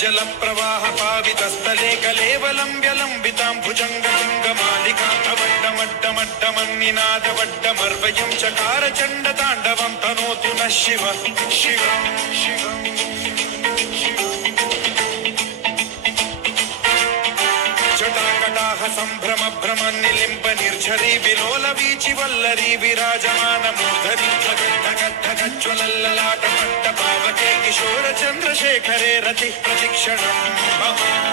जल प्रवाह पावितस्थले कलेवलं व्यलंबितां भुजङ्गतुङ्गमालिकान्तवड्डमड्डमड्डमन्निनादवड्डमर्वयं चकार चण्डताण्डवं तनोतु नः शिव शिव शिव जटाकटाह सम्भ्रम भ्रम निलिम्ब निर्झरी विलोल वीचि वल्लरी विराजमान मूर्धनि ज्वलल्ललाट पट्ट पावके किशोर चन्द्रशेखरे रति प्रशिक्षणम्